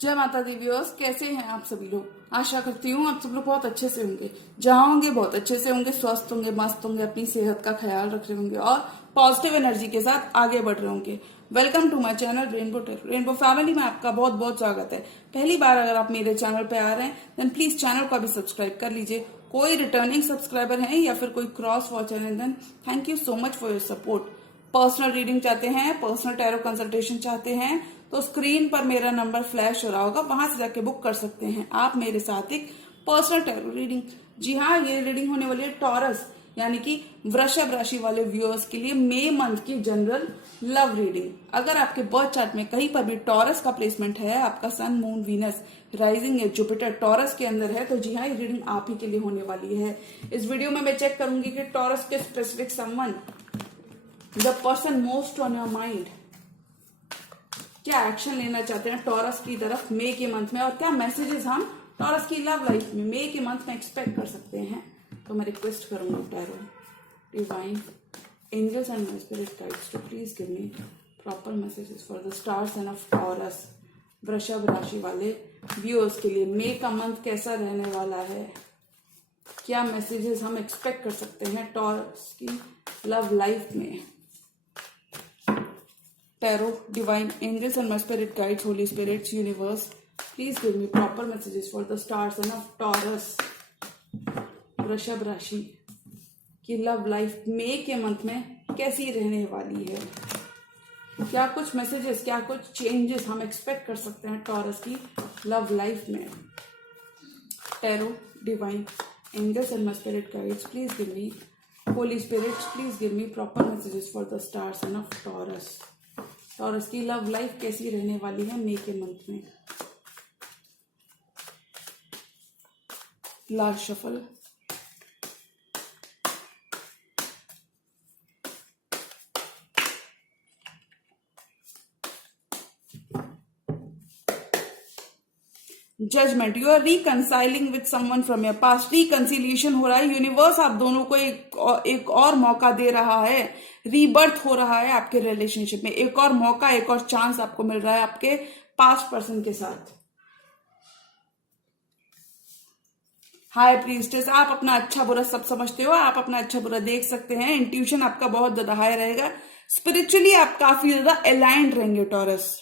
जय माता the viewers, कैसे हैं आप सभी लोग। आशा करती हूँ आप सब लोग बहुत अच्छे से होंगे, जहाँ होंगे बहुत अच्छे से होंगे, स्वस्थ होंगे, मस्त होंगे, अपनी सेहत का ख्याल रख रहे होंगे और पॉजिटिव एनर्जी के साथ आगे बढ़ रहे होंगे। Welcome to my channel rainbow family में आपका बहुत बहुत स्वागत है। पहली बार अगर आप मेरे चैनल पे आ रहे हैं देन प्लीज चैनल को अभी सब्सक्राइब कर लीजिए। कोई रिटर्निंग सब्सक्राइबर है या फिर कोई क्रॉस वॉचर है then thank you so much for your support. Personal reading चाहते हैं, पर्सनल टैरो कंसल्टेशन चाहते हैं तो स्क्रीन पर मेरा नंबर फ्लैश हो रहा होगा, वहां से जाके बुक कर सकते हैं आप मेरे साथ एक पर्सनल टैरो रीडिंग। जी हाँ, ये रीडिंग होने वाली है टॉरस यानी कि वृषभ राशि वाले व्यूअर्स के लिए मई मंथ की जनरल लव रीडिंग। अगर आपके बर्थ चार्ट में कहीं पर भी टॉरस का प्लेसमेंट है, आपका सन मून वीनस राइजिंग या जुपिटर टॉरस के अंदर है, तो जी हाँ, ये रीडिंग आप ही के लिए होने वाली है। इस वीडियो में मैं चेक करूंगी कि टॉरस के specific someone, the person most on your mind, क्या एक्शन लेना चाहते हैं टॉरस की तरफ मई के मंथ में और क्या मैसेजेस हम टॉरस की लव लाइफ में मई के मंथ में एक्सपेक्ट कर सकते हैं। तो मैं रिक्वेस्ट करूंगी tarot divine angels and my spirit guides to please give me proper messages for the star sign of Taurus. वृषभ राशि वाले व्यूअर्स के लिए मई का मंथ कैसा रहने वाला है, क्या मैसेजेस हम एक्सपेक्ट कर सकते हैं टॉरस की लव लाइफ में। Tarot, divine angels and my spirit guides, Holy Spirits, universe, please give me proper messages for the star sign of Taurus, वृषभ राशि की लव लाइफ मई के मंथ में कैसी रहने वाली है। क्या कुछ मैसेजेस, क्या कुछ चेंजेस हम एक्सपेक्ट कर सकते हैं टॉरस की लव लाइफ में। Tarot, divine angels and my spirit guides, please give me, Holy Spirits, please give me proper messages for the star sign of Taurus. Taurus की लव लाइफ कैसी रहने वाली है मई के मंथ में। Last shuffle. Judgement, you are reconciling with someone from your past. Reconciliation हो रहा है, यूनिवर्स आप दोनों को एक और मौका दे रहा है, रीबर्थ हो रहा है आपके रिलेशनशिप में, एक और मौका, एक और चांस आपको मिल रहा है आपके पास्ट पर्सन के साथ। हाई प्रीस्टेस, आप अपना अच्छा बुरा सब समझते हो, आप अपना अच्छा बुरा देख सकते हैं, इंट्यूशन आपका बहुत ज्यादा हाई रहेगा, स्पिरिचुअली आप काफी ज्यादा अलाइंड रहेंगे टॉरस।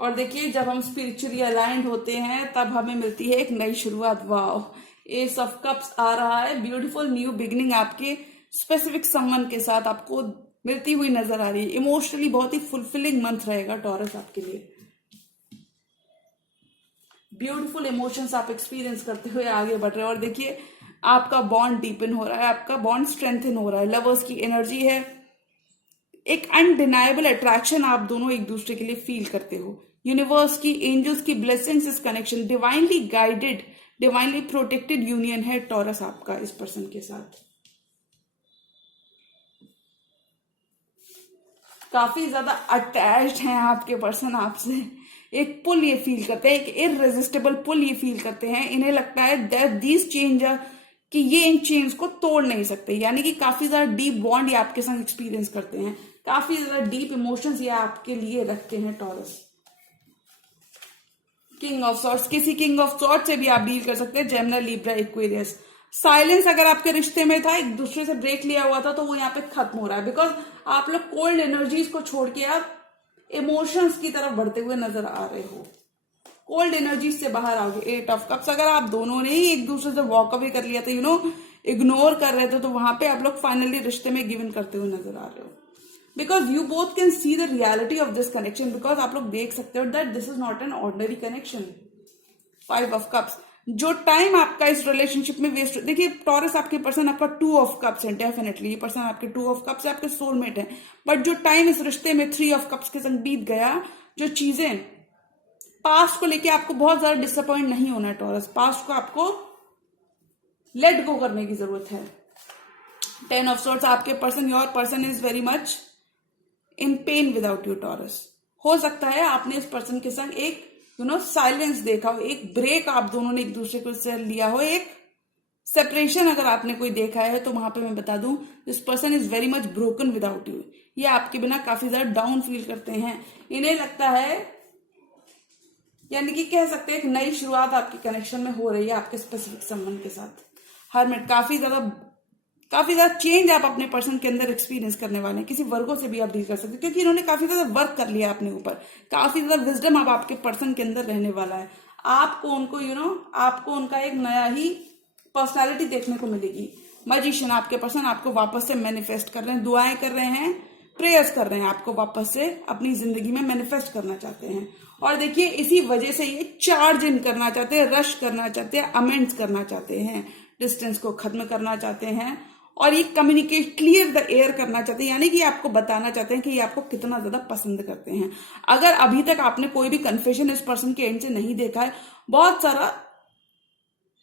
और देखिए, जब हम स्पिरिचुअली अलाइंड होते हैं तब हमें मिलती है एक नई शुरुआत। वाओ, एस ऑफ कप्स आ रहा है, ब्यूटीफुल न्यू बिगिनिंग आपके स्पेसिफिक समवन के साथ आपको मिलती हुई नजर आ रही है। इमोशनली बहुत ही फुलफिलिंग मंथ रहेगा टॉरस आपके लिए। ब्यूटीफुल इमोशंस आप एक्सपीरियंस करते हुए आगे बढ़ रहे हैं और देखिए आपका बॉन्ड डीपन हो रहा है, आपका बॉन्ड स्ट्रेंथन हो रहा है। लवर्स की एनर्जी है, एक अनडिनाइबल अट्रैक्शन आप दोनों एक दूसरे के लिए फील करते हो। यूनिवर्स की, एंजल्स की ब्लेसिंग्स, इस connection, divinely guided, divinely protected union है टॉरस आपका इस पर्सन के साथ। काफी ज्यादा अटैच्ड हैं आपके पर्सन आपसे, एक पुल ये फील करते हैं, एक इररेजिस्टेबल पुल ये फील करते हैं। इन्हें लगता है दैट दीज चेंज कि ये इन चेंज को तोड़ नहीं सकते, यानी कि काफी ज्यादा डीप बॉन्ड ये आपके संग एक्सपीरियंस करते हैं, काफी ज्यादा डीप इमोशंस ये आपके लिए रखते हैं टॉरस। किंग ऑफ सॉर्ट्स, किसी किंग ऑफ सॉर्ट्स से भी आप डील कर सकते हैं, जेमिनी, लिब्रा, एक्वेरियस। साइलेंस अगर आपके रिश्ते में था, एक दूसरे से ब्रेक लिया हुआ था, तो वो यहाँ पे खत्म हो रहा है, बिकॉज आप लोग कोल्ड एनर्जीज को छोड़ के आप इमोशंस की तरफ बढ़ते हुए नजर आ रहे हो, कोल्ड एनर्जीज से बाहर आओगे। एट ऑफ कप्स, अगर आप दोनों ने ही एक दूसरे से वॉक अवे कर लिया था, इग्नोर कर रहे थे, तो वहां पे आप लोग फाइनली रिश्ते में गिव इन करते हुए नजर आ रहे हो, because you both can see the reality of this connection, because आप लोग देख सकते हो that this is not an ordinary connection. Five of cups, जो टाइम आपका इस रिलेशनशिप में वेस्ट, देखिए टॉरस आपके पर्सन आपका टू ऑफ कप्स है, डेफिनेटली ये पर्सन आपके टू ऑफ कप्स है, आपके सोलमेट है, बट जो टाइम इस रिश्ते में थ्री ऑफ कप्स के संग बीत गया, जो चीजें पास्ट को लेके आपको बहुत ज्यादा डिसअपॉइंट नहीं होना है टॉरस, पास्ट को आपको लेट गो करने की जरूरत है। टेन ऑफ सॉर्ट्स, आपके person, your person is very much in pen without you taurus. हो सकता है आपने इस पर्सन के संग एक साइलेंस देखा हो, एक ब्रेक आप दोनों ने एक दूसरे को से लिया हो, एक सेपरेशन अगर आपने कोई देखा है तो वहां पे मैं बता दूं, this person is very much broken without you. ये आपके बिना काफी ज्यादा डाउन फील करते हैं। इन्हें लगता है, यानी कि कह सकते हैं एक नई शुरुआत आपके कनेक्शन में हो रही है आपके स्पेसिफिक संबंध के साथ। हरमिट, काफी ज्यादा चेंज आप अपने पर्सन के अंदर एक्सपीरियंस करने वाले हैं। किसी वर्गों से भी आप डील कर सकते हैं क्योंकि इन्होंने काफी ज्यादा वर्क कर लिया अपने ऊपर। काफी ज्यादा विजडम अब आपके पर्सन के अंदर रहने वाला है। आपको उनको आपको उनका एक नया ही पर्सनालिटी देखने को मिलेगी। मैजिशियन, आपके पर्सन आपको वापस से मैनिफेस्ट कर रहे हैं, दुआएं कर रहे हैं, प्रेयर्स कर रहे हैं, आपको वापस से अपनी जिंदगी में मैनिफेस्ट करना चाहते हैं। और देखिए इसी वजह से ये चार्ज इन करना चाहते हैं, रश करना चाहते हैं, अमेंड्स करना चाहते हैं, डिस्टेंस को खत्म करना चाहते हैं, और ये कम्युनिकेट क्लियर द एयर करना चाहते हैं, यानी कि आपको बताना चाहते हैं कि ये आपको कितना ज्यादा पसंद करते हैं। अगर अभी तक आपने कोई भी कन्फेशन इस पर्सन के एंड से नहीं देखा है, बहुत सारा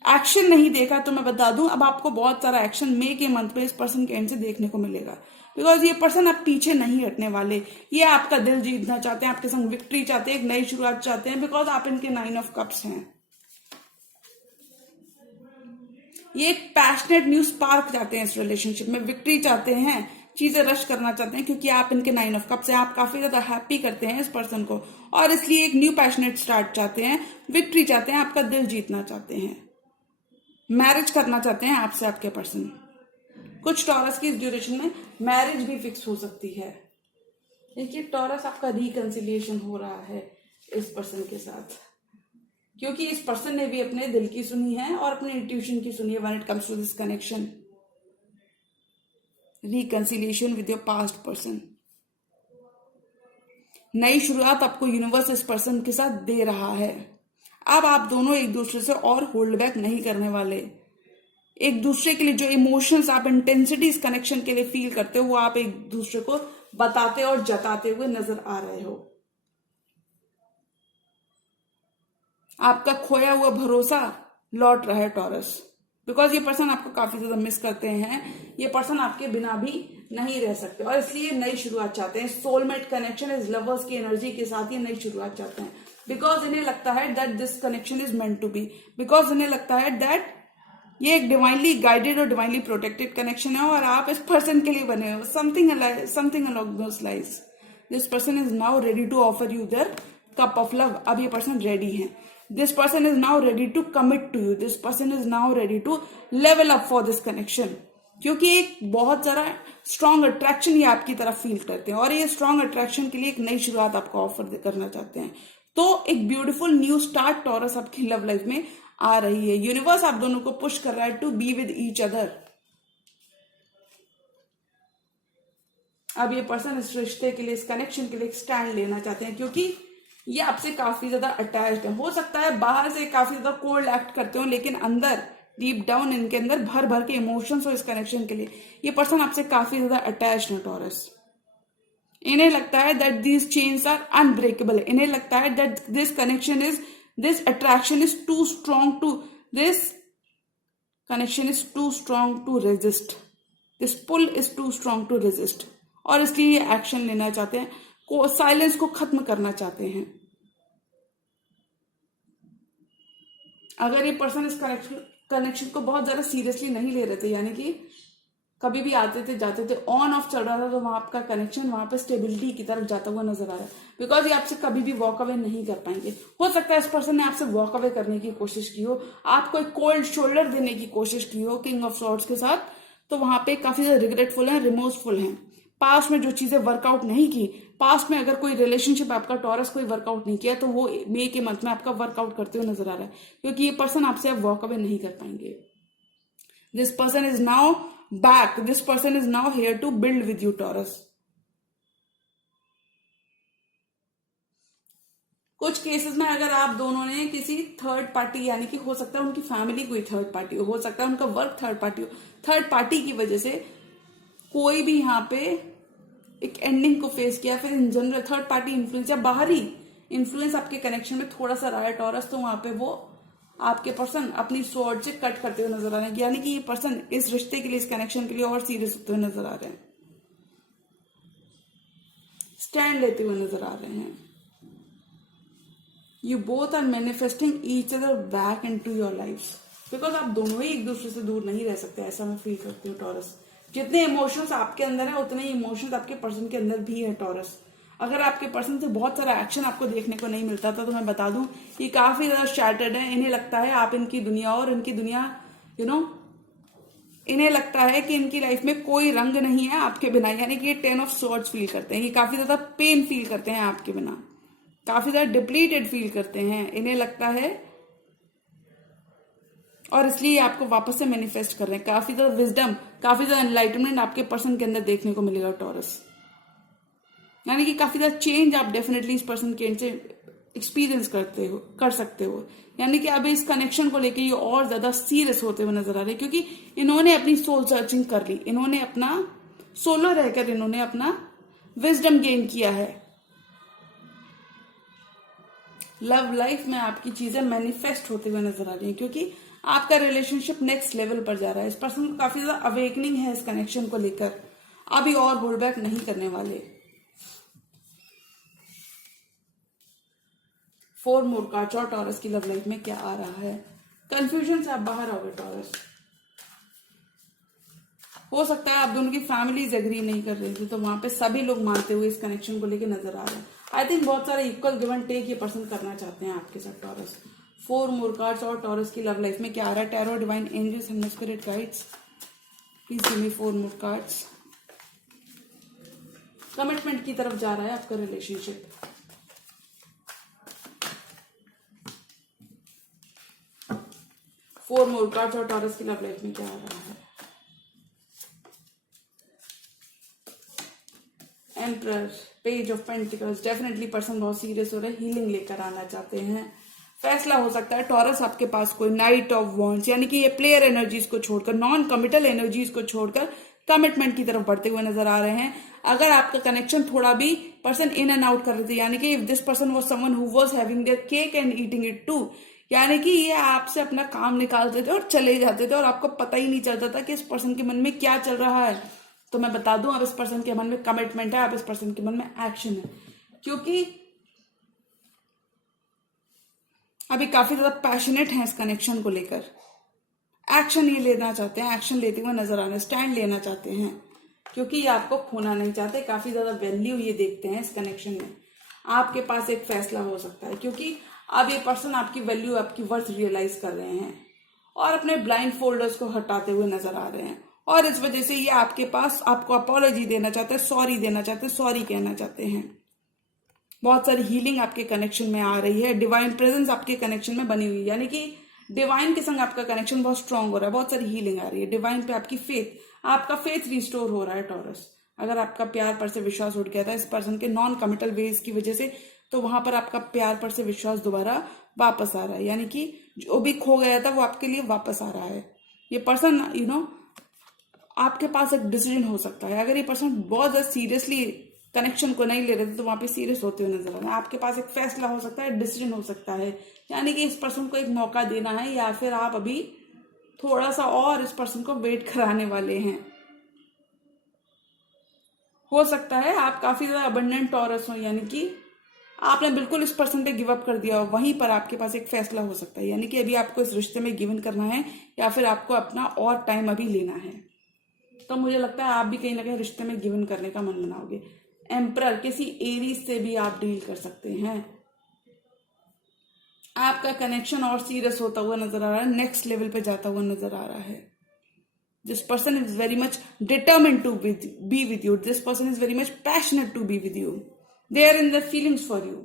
एक्शन नहीं देखा, तो मैं बता दूं अब आपको बहुत सारा एक्शन मई के मंथ में इस पर्सन के एंड से देखने को मिलेगा। बिकॉज ये पर्सन आप पीछे नहीं हटने वाले। ये आपका दिल जीतना चाहते हैं, आपके संग विक्ट्री चाहते हैं, एक नई शुरुआत चाहते हैं, बिकॉज आप इनके 9 ऑफ कप्स हैं। ये एक पैशनेट न्यू स्पार्क चाहते हैं इस रिलेशनशिप में, विक्ट्री चाहते हैं, चीजें रश करना चाहते हैं, क्योंकि आप इनके 9 ऑफ कप्स हैं। आप काफी ज्यादा हैप्पी करते हैं इस पर्सन को, और इसलिए एक न्यू पैशनेट स्टार्ट चाहते हैं, विक्ट्री चाहते हैं, आपका दिल जीतना चाहते हैं, मैरिज करना चाहते हैं आपसे आपके पर्सन। कुछ टॉरस की इस ड्यूरेशन में मैरिज भी फिक्स हो सकती है। देखिए टॉरस, आपका रिकंसिलिएशन हो रहा है इस पर्सन के साथ, क्योंकि इस पर्सन ने भी अपने दिल की सुनी है और अपने इंट्यूशन की सुनी है when it comes to this connection. Reconciliation with your past person, नई शुरुआत आपको यूनिवर्स इस पर्सन के साथ दे रहा है। अब आप दोनों एक दूसरे से और होल्ड बैक नहीं करने वाले। एक दूसरे के लिए जो इमोशंस आप इंटेंसिटी इस कनेक्शन के लिए फील करते हो, वो आप एक दूसरे को बताते और जताते हुए नजर आ रहे हो। आपका खोया हुआ भरोसा लौट रहा है टॉरस, बिकॉज ये पर्सन आपको काफी ज्यादा मिस करते हैं। ये पर्सन आपके बिना भी नहीं रह सकते, और इसलिए नई शुरुआत चाहते हैं। सोलमेट कनेक्शन इज लवर्स की एनर्जी के साथ ये नई शुरुआत चाहते हैं, बिकॉज इन्हें लगता है that this connection is meant to be, because इन्हें लगता है दैट ये एक डिवाइनली गाइडेड और डिवाइनली प्रोटेक्टेड कनेक्शन है, और आप इस पर्सन के लिए बने हो। Something along those lines. This person is now ready to offer you their cup of love. अब ये पर्सन रेडी है। This person is now ready to commit to you. This person is now ready to level up for this connection, क्योंकि एक बहुत सारा strong attraction ये आपकी तरफ फील करते हैं, और ये स्ट्रॉन्ग अट्रैक्शन के लिए एक नई शुरुआत आपको ऑफर करना चाहते हैं। तो एक ब्यूटीफुल न्यू स्टार्ट टॉरस आपकी लव लाइफ में आ रही है। यूनिवर्स आप दोनों को पुश कर रहा है to be with each other. अब ये पर्सन इस रिश्ते के लिए, इस कनेक्शन के लिए एक स्टैंड लेना चाहते हैं, क्योंकि ये आपसे काफी ज्यादा अटैच्ड है। हो सकता है बाहर से काफी ज्यादा कोल्ड एक्ट करते हो, लेकिन अंदर डीप डाउन इनके अंदर भर भर के इमोशंस हो इस कनेक्शन के लिए। ये पर्सन आपसे काफी ज्यादा अटैच्ड है टॉरस। इन्हें लगता है that these chains are unbreakable. इन्हें लगता है that this connection is, this attraction is too strong to, this connection is too strong to resist, this pull is too strong to resist, और इसलिए ये एक्शन लेना चाहते हैं, को साइलेंस को खत्म करना चाहते हैं। अगर ये पर्सन इस कनेक्शन को बहुत ज्यादा सीरियसली नहीं ले रहे थे, यानी कि कभी भी आते थे जाते थे, ऑन ऑफ चल रहा था, तो वहां आपका कनेक्शन वहां पे स्टेबिलिटी की तरफ जाता हुआ नजर आ रहा है, बिकॉज ये आपसे कभी भी वॉक अवे नहीं कर पाएंगे। हो सकता है इस पर्सन ने आपसे वॉक अवे करने की कोशिश की हो, आपको एक कोल्ड शोल्डर देने की कोशिश की हो किंग ऑफ सॉर्ड्स के साथ, तो वहां पे काफी ज्यादा रिग्रेटफुल है, रिमोर्सफुल है। पास्ट में जो चीजें वर्कआउट नहीं की, पास्ट में अगर कोई रिलेशनशिप आपका टॉरस कोई वर्कआउट नहीं किया, तो वो मई के मंथ में आपका वर्कआउट करते हुए नजर आ रहा है, क्योंकि ये पर्सन आपसे अब वॉक अवे नहीं कर पाएंगे। This person is now back. This person is now here to build with you, Taurus. कुछ केसेस में अगर आप दोनों ने किसी थर्ड पार्टी, यानी कि हो सकता है उनकी फैमिली कोई थर्ड पार्टी हो सकता है उनका वर्क थर्ड पार्टी हो, थर्ड पार्टी की वजह से कोई भी यहाँ पे एक एंडिंग को फेस किया, फिर in general third party influence या बाहरी इन्फ्लुएंस आपके कनेक्शन में थोड़ा सा रहा है टॉरस, तो वहां पे वो आपके पर्सन अपनी स्वॉर्ड से कट करते हुए नजर आ रहे हैं, यानी कि ये पर्सन इस रिश्ते के लिए, इस कनेक्शन के लिए और सीरियस होते हुए नजर आ रहे हैं, स्टैंड लेते हुए नजर आ रहे हैं। You both are manifesting each other back into your life, because आप दोनों ही एक दूसरे से दूर नहीं रह सकते, ऐसा मैं फील करती हूँ टॉरस। जितने इमोशंस आपके अंदर है उतने ही इमोशंस आपके पर्सन के अंदर भी है टॉरस। अगर आपके पर्सन से बहुत सारा एक्शन आपको देखने को नहीं मिलता था तो मैं बता दूं ये काफी ज्यादा शैटर्ड है। इन्हें लगता है आप इनकी दुनिया और इनकी दुनिया इन्हें लगता है कि इनकी लाइफ में कोई रंग नहीं है आपके बिना, यानी कि ये 10 ऑफ स्वॉर्ड्स फील करते हैं। ये काफी ज्यादा पेन फील करते हैं आपके बिना, काफी ज्यादा डिप्लीटेड फील करते हैं। इन्हें लगता है और इसलिए आपको वापस से मैनिफेस्ट कर रहे हैं। काफी ज्यादा विजडम, काफी ज्यादा एनलाइटमेंट आपके पर्सन के अंदर देखने को मिलेगा टॉरस, यानी कि काफी ज्यादा चेंज आप डेफिनेटली इस पर्सन के एंड से एक्सपीरियंस कर सकते हो। यानी कि अभी इस कनेक्शन को लेके ये और ज्यादा सीरियस होते हुए नजर आ रहे हैं, क्योंकि इन्होंने अपनी सोल सर्चिंग कर ली, इन्होंने अपना सोलो रहकर इन्होंने अपना विजडम गेन किया है। लव लाइफ में आपकी चीजें मैनिफेस्ट होते हुए नजर आ रही है, क्योंकि आपका रिलेशनशिप नेक्स्ट लेवल पर जा रहा है। इस पर्सन को काफी ज्यादा अवेकनिंग है इस कनेक्शन को लेकर, अभी और होल्ड बैक नहीं करने वाले। 4 मोर कार्ड्स और टॉरस की लव लाइफ में क्या आ रहा है। कंफ्यूजन से आप बाहर आओगे टॉरस। हो सकता है आप दोनों की फैमिलीज एग्री नहीं कर रही थी, तो वहां पे सभी लोग मानते हुए इस कनेक्शन को लेकर नजर आ रहे हैं। आई थिंक बहुत सारे इक्वल गिव एंड टेक ये पर्सन करना चाहते हैं आपके साथ टॉरस। 4 मोर कार्ड्स और टॉरस की लव लाइफ में क्या आ रहा है। Tarot, divine angels and spirit guides, please give me 4 more cards. Commitment की तरफ जा रहा है आपका रिलेशनशिप। 4 मोर कार्ड्स और टॉरस की लव लाइफ में क्या आ रहा है। Emperor, page of pentacles, definitely person बहुत सीरियस हो रहा है, हीलिंग लेकर आना चाहते हैं। फैसला हो सकता है टॉरस आपके पास कोई नाइट ऑफ वॉन्ड्स, यानी कि ये प्लेयर एनर्जीज को छोड़कर, नॉन कमिटल एनर्जीज को छोड़कर कमिटमेंट की तरफ बढ़ते हुए नजर आ रहे हैं। अगर आपका कनेक्शन थोड़ा भी पर्सन इन एंड आउट कर रहे थे, यानी कि if this person was someone who was having their cake and eating it too, यानी कि ये आपसे अपना काम निकालते थे और चले जाते थे और आपको पता ही नहीं चलता था कि इस पर्सन के मन में क्या चल रहा है। तो मैं बता दूं अब इस पर्सन के मन में कमिटमेंट है, अब इस पर्सन के मन में एक्शन है, क्योंकि अभी काफी ज्यादा पैशनेट है इस कनेक्शन को लेकर। एक्शन ये लेना चाहते हैं, एक्शन लेते हुए नजर आ रहे हैं, स्टैंड लेना चाहते हैं, क्योंकि ये आपको खोना नहीं चाहते। काफी ज्यादा वैल्यू ये देखते हैं इस कनेक्शन में। आपके पास एक फैसला हो सकता है, क्योंकि अब ये पर्सन आपकी वैल्यू, आपकी वर्थ रियलाइज कर रहे हैं और अपने ब्लाइंड फोल्डर्स को हटाते हुए नजर आ रहे हैं। और इस वजह से ये आपके पास आपको अपॉलॉजी देना चाहते हैं, सॉरी देना चाहते हैं, सॉरी कहना चाहते हैं। बहुत सारी हीलिंग आपके कनेक्शन में आ रही है, डिवाइन प्रेजेंस आपके कनेक्शन में बनी हुई है, यानी कि डिवाइन के संग आपका कनेक्शन बहुत स्ट्रांग हो रहा है। बहुत सारी हीलिंग आ रही है डिवाइन पे, आपकी फेथ, आपका फेथ रिस्टोर हो रहा है टॉरस। अगर आपका प्यार पर से विश्वास उठ गया था इस पर्सन के नॉन कमिटल वेज की वजह से, तो वहां पर आपका प्यार पर से विश्वास दोबारा वापस आ रहा है, यानी कि जो भी खो गया था वो आपके लिए वापस आ रहा है। ये पर्सन आपके पास एक डिसीजन हो सकता है। अगर ये पर्सन बहुत ज्यादा सीरियसली कनेक्शन को नहीं ले रहे थे तो वहां पे सीरियस होते हुए नजर आ रहा है। आपके पास एक फैसला हो सकता है, डिसीजन हो सकता है, यानी कि इस पर्सन को एक मौका देना है, या फिर आप अभी थोड़ा सा और इस पर्सन को वेट कराने वाले हैं। हो सकता है आप काफी ज्यादा अबंडेंट टॉरस हो, यानी कि आपने बिल्कुल इस पर्सन पे गिव अप कर दिया हो। वहीं पर आपके पास एक फैसला हो सकता है, यानी कि अभी आपको इस रिश्ते में गिवन करना है या फिर आपको अपना और टाइम अभी लेना है। तो मुझे लगता है आप भी कहीं ना कहीं रिश्ते में गिवन करने का मन बनाओगे। एम्परर, किसी एरीज से भी आप डील कर सकते हैं। आपका कनेक्शन और सीरियस होता हुआ नजर आ रहा है, नेक्स्ट लेवल पे जाता हुआ नजर आ रहा है। This person is very much determined to be with you, this person is very much passionate to be with you, they are in the feelings for you.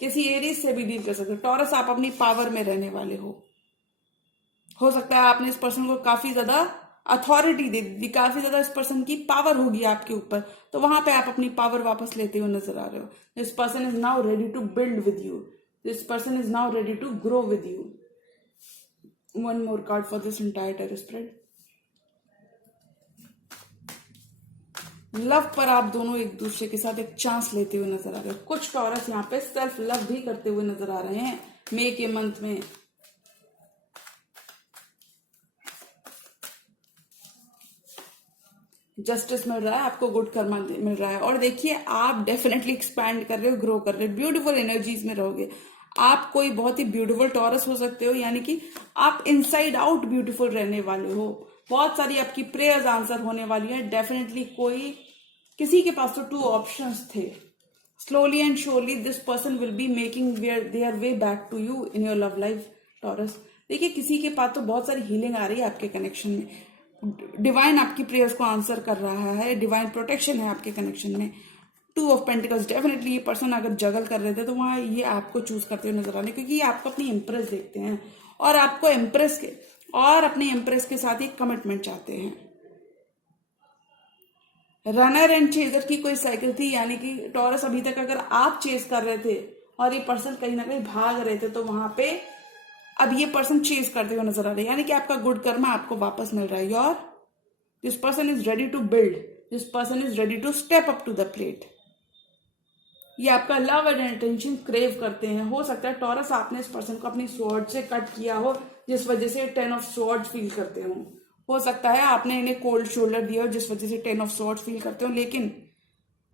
किसी एरीज से भी डील कर सकते हो। टॉरस, आप अपनी पावर में रहने वाले हो सकता है आपने इस पर्सन को काफी ज्यादा अथॉरिटी दे दी, काफी ज्यादा इस पर्सन की पावर होगी आपके ऊपर, तो वहां पे आप अपनी पावर वापस लेते हुए नजर आ रहे हो। This person is now ready to build with you, this person is now ready to grow with you. 1 more card for this entire tarot spread. Love पर आप दोनों एक दूसरे के साथ एक चांस लेते हुए नजर आ रहे हो। कुछ टॉरस यहाँ पे सेल्फ लव भी करते हुए नजर आ रहे हैं मई के मंथ में। जस्टिस मिल रहा है, आपको गुड कर्मा मिल रहा है। और देखिए आप डेफिनेटली एक्सपैंड कर रहे हो, ग्रो कर रहे हो, ब्यूटीफुल एनर्जीज में रहोगे। आप कोई बहुत ही ब्यूटीफुल टॉरस हो सकते हो, यानी कि आप इनसाइड आउट ब्यूटीफुल रहने वाले हो। बहुत सारी आपकी प्रेयर्स आंसर होने वाली है डेफिनेटली। किसी के पास तो 2 ऑप्शंस थे। Slowly and surely this person will be making their way back to you in your love life Taurus. देखिए किसी के पास तो बहुत सारी हीलिंग आ रही है आपके कनेक्शन में, डिवाइन आपकी प्रेयर्स को आंसर कर रहा है, डिवाइन प्रोटेक्शन है आपके कनेक्शन में। 2 ऑफ पेंटिकल्स, डेफिनेटली ये पर्सन अगर जगल कर रहे थे तो वहां ये आपको चूज करते हुए नजर आने, क्योंकि ये आपको अपनी इम्प्रेस देखते हैं और आपको अपने इम्प्रेस के साथ एक कमिटमेंट चाहते हैं। रनर एंड चेजर की कोई साइकिल थी, यानी कि टॉरस अभी तक अगर आप चेज कर रहे थे और ये पर्सन कहीं ना कहीं भाग रहे थे, तो वहां पे अब ये पर्सन चेज करते हुए नजर आ रहे हैं, यानी कि आपका गुड कर्मा आपको वापस मिल रहा है। Your this person is ready to build, this person is ready to step up to the plate. ये आपका लव एंड अटेंशन क्रेव करते हैं। हो सकता है टॉरस आपने इस पर्सन को अपनी स्वॉर्ड से कट किया हो, जिस वजह से 10 ऑफ स्वॉर्ड फील करते हो सकता है आपने इन्हें कोल्ड शोल्डर दिया हो, जिस वजह से 10 ऑफ स्वॉर्ड फील करते हो। लेकिन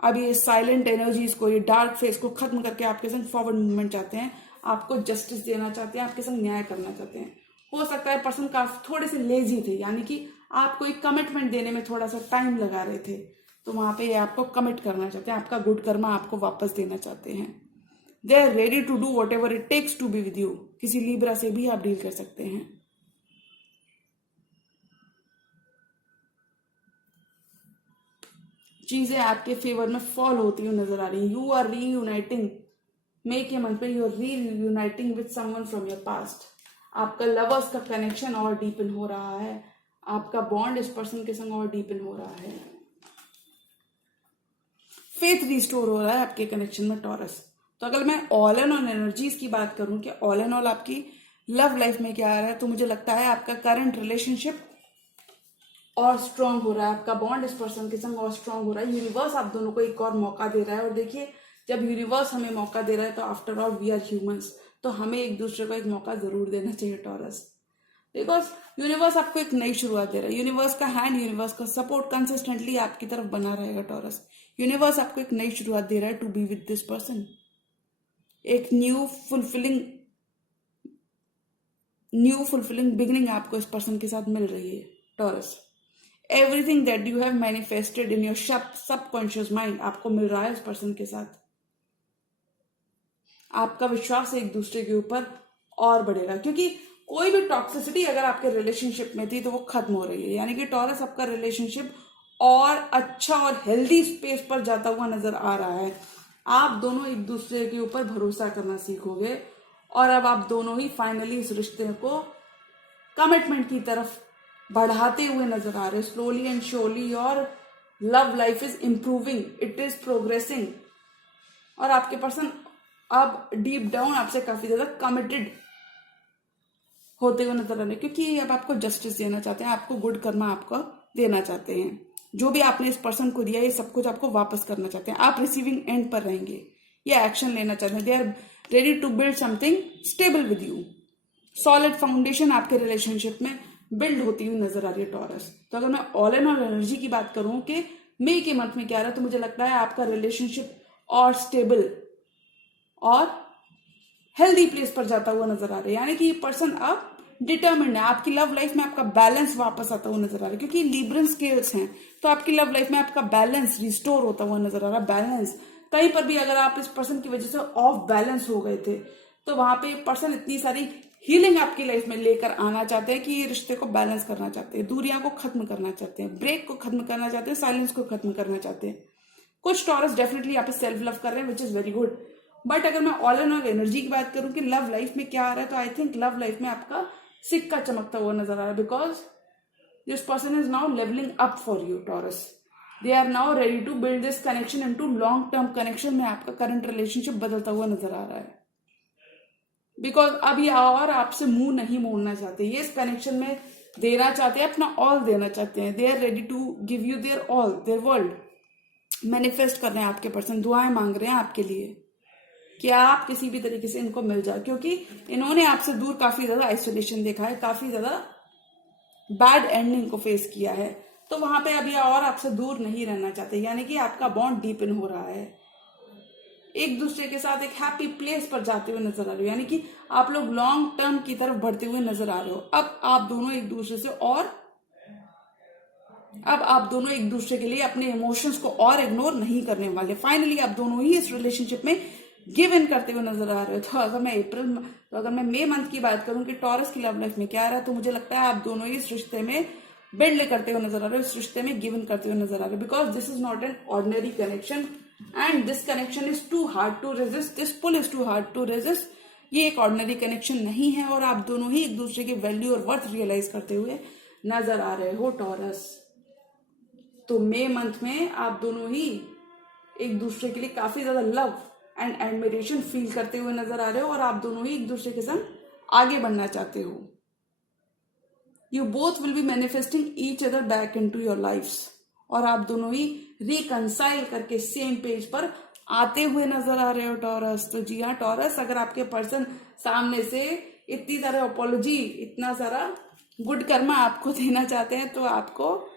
अब ये साइलेंट एनर्जीज को, ये डार्क फेस को खत्म करके आपके संग फॉरवर्ड मूवमेंट चाहते हैं, आपको जस्टिस देना चाहते हैं, आपके संग न्याय करना चाहते हैं। हो सकता है पर्सन काफी थोड़े से लेजी थे, यानी कि आपको एक कमिटमेंट देने में थोड़ा सा टाइम लगा रहे थे, तो वहां पे ये आपको कमिट करना चाहते हैं, आपका गुड कर्मा आपको वापस देना चाहते हैं। They are ready to do whatever it takes to be with you. किसी लिब्रा से भी आप डील कर सकते हैं। चीजें आपके फेवर में फॉल होती हुई नजर आ रही है। यू आर रीयूनाइटिंग, मे के मंथ में you are reuniting with someone from your past. आपका लवर्स का कनेक्शन और डीपन हो रहा है, आपका बॉन्ड इस पर्सन के संग और डीपन हो रहा है। फेथ रिस्टोर हो रहा है आपके कनेक्शन में टॉरस। तो अगर मैं ऑल एंड ऑल एनर्जीज की बात करूं कि ऑल एंड ऑल आपकी लव लाइफ में क्या आ रहा है, तो मुझे लगता है आपका करंट रिलेशनशिप और स्ट्रांग हो रहा है, आपका बॉन्ड इस पर्सन के संग और स्ट्रांग हो रहा है। यूनिवर्स आप दोनों को एक और मौका दे रहा है। और देखिए जब यूनिवर्स हमें मौका दे रहा है तो after all we are humans, तो हमें एक दूसरे को एक मौका जरूर देना चाहिए टॉरस, बिकॉज यूनिवर्स आपको एक नई शुरुआत दे रहा है। यूनिवर्स का हैंड, यूनिवर्स का सपोर्ट कंसिस्टेंटली आपकी तरफ बना रहेगा टॉरस। यूनिवर्स आपको एक नई शुरुआत दे रहा है to be with this person. एक न्यू फुलफिलिंग बिगिनिंग आपको इस पर्सन के साथ मिल रही है Taurus. Everything that you have manifested in your subconscious mind आपको मिल रहा है इस पर्सन के साथ। आपका विश्वास एक दूसरे के ऊपर और बढ़ेगा, क्योंकि कोई भी टॉक्सिसिटी अगर आपके रिलेशनशिप में थी तो वो खत्म हो रही है, यानी कि टॉरस आपका रिलेशनशिप और अच्छा और हेल्दी स्पेस पर जाता हुआ नजर आ रहा है। आप दोनों एक दूसरे के ऊपर भरोसा करना सीखोगे और अब आप दोनों ही फाइनली इस रिश्ते को कमिटमेंट की तरफ बढ़ाते हुए नजर आ रहे। Slowly and surely your love life is improving, it is progressing, और आपके पर्सन अब डीप डाउन आपसे काफी ज्यादा कमिटेड होते हुए नजर आ रहे, क्योंकि अब आपको जस्टिस देना चाहते हैं, आपको गुड कर्मा आपको देना चाहते हैं। जो भी आपने इस पर्सन को दिया ये सब कुछ आपको वापस करना चाहते हैं। आप रिसीविंग एंड पर रहेंगे, ये एक्शन लेना चाहते हैं। They are ready to build something stable with you. Solid foundation आपके रिलेशनशिप में बिल्ड होती हुई नजर आ रही है टॉरस। तो अगर मैं ऑल एंड ऑल एनर्जी की बात करूं कि मई के मंथ में क्या रहा है, तो मुझे लगता है आपका रिलेशनशिप और स्टेबल और हेल्दी प्लेस पर जाता हुआ नजर आ रहा है, यानी कि ये पर्सन अब डिटर्मिन्ड है। आपकी लव लाइफ में आपका बैलेंस वापस आता हुआ नजर आ रहा है, क्योंकि लिब्रन स्केल्स हैं, तो आपकी लव लाइफ में आपका बैलेंस रिस्टोर होता हुआ नजर आ रहा है। बैलेंस कहीं पर भी अगर आप इस पर्सन की वजह से ऑफ बैलेंस हो गए थे, तो वहां पे पर्सन इतनी सारी हीलिंग आपकी लाइफ में लेकर आना चाहते हैं कि ये रिश्ते को बैलेंस करना चाहते हैं, दूरियां को खत्म करना चाहते हैं, ब्रेक को खत्म करना चाहते हैं, साइलेंस को खत्म करना चाहते हैं। कुछ टॉरस डेफिनेटली यहाँ पे सेल्फ लव कर रहे हैं, which is very good. But अगर मैं ऑल एंड ऑल एनर्जी की बात करूं कि लव लाइफ में क्या आ रहा है, तो आई थिंक लव लाइफ में आपका सिक्का चमकता हुआ नजर आ रहा है, because this person is now levelling up for you Taurus. They are now ready to build this connection into long term connection में आपका करंट रिलेशनशिप बदलता हुआ नजर आ रहा है, बिकॉज अब ये और आपसे मुंह नहीं मोड़ना चाहते, ये इस कनेक्शन में देना चाहते हैं, अपना ऑल देना चाहते हैं। They are ready to give you their all, their world. Manifest कर रहे हैं आपके पर्सन, दुआएं मांग रहे हैं आपके लिए कि आप किसी भी तरीके से इनको मिल जाए, क्योंकि इन्होंने आपसे दूर काफी ज्यादा आइसोलेशन देखा है, काफी ज्यादा बैड एंडिंग को फेस किया है। तो वहां पे अभी और आपसे दूर नहीं रहना चाहते, यानी कि आपका बॉन्ड डीपन हो रहा है, एक दूसरे के साथ एक हैप्पी प्लेस पर जाते हुए नजर आ रहे हो, यानी कि आप लोग लॉन्ग टर्म की तरफ बढ़ते हुए नजर आ रहे हो। अब आप दोनों एक दूसरे से अब आप दोनों एक दूसरे के लिए अपने इमोशंस को और इग्नोर नहीं करने वाले। फाइनली आप दोनों ही इस रिलेशनशिप में गिव इन करते हुए नजर आ रहे हो। तो अगर मैं मई मंथ की बात करूं कि टॉरस की लव लाइफ में क्या आ रहा है, तो मुझे लगता है आप दोनों ही इस रिश्ते में बिल्ड करते हुए नजर आ रहे हो, इस रिश्ते में गिव इन करते हुए नजर आ रहे हो, because this is not an ordinary connection and this connection is too hard to resist, this pull is too hard to resist. ये एक ऑर्डिनरी कनेक्शन नहीं है और आप दोनों ही एक दूसरे के वैल्यू और वर्थ रियलाइज करते हुए नजर आ रहे हो टॉरस। तो मई मंथ में आप दोनों ही एक दूसरे के लिए काफी ज्यादा लव एंड एडमिरेशन फील करते हुए नजर आ रहे हो और आप दोनों ही एक दूसरे के संग आगे बढ़ना चाहते हो। You both will be manifesting each other back into your life और आप दोनों ही रिकंसाइल करके सेम पेज पर आते हुए नजर आ रहे हो टॉरस। तो जी हाँ टॉरस, अगर आपके पर्सन सामने से इतनी सारा अपोलॉजी, इतना सारा गुड कर्मा आपको देना चाहते हैं, तो आपको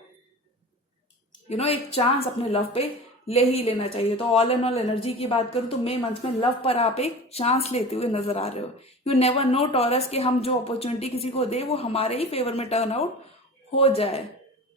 एक चांस अपने लव पे ले ही लेना चाहिए। तो ऑल एंड ऑल एनर्जी की बात करूं तो मई मंथ में लव पर आप एक चांस लेते हुए नजर आ रहे हो। यू नेवर नो टॉरस कि हम जो अपॉर्चुनिटी किसी को दे वो हमारे ही फेवर में टर्न आउट हो जाए।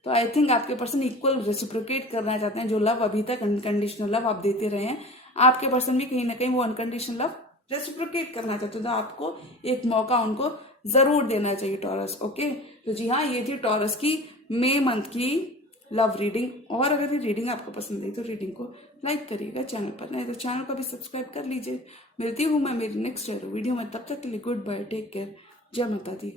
तो आई थिंक आपके पर्सन इक्वल रेसिप्रोकेट करना चाहते हैं। जो लव अभी तक अनकंडीशनल लव आप देते रहे हैं, आपके पर्सन भी कहीं ना कहीं वो अनकंडीशनल लव रेसिप्रोकेट करना चाहते हो। तो आपको एक मौका उनको जरूर देना चाहिए टॉरस। ओके, तो जी हाँ, ये थी टॉरस की मई मंथ की लव रीडिंग। और अगर ये रीडिंग आपको पसंद आई तो रीडिंग को लाइक करिएगा, चैनल पर नहीं तो चैनल को भी सब्सक्राइब कर लीजिए। मिलती हूँ मैं मेरी नेक्स्ट वीडियो में, तब तक के लिए गुड बाय, टेक केयर, जय माता दी।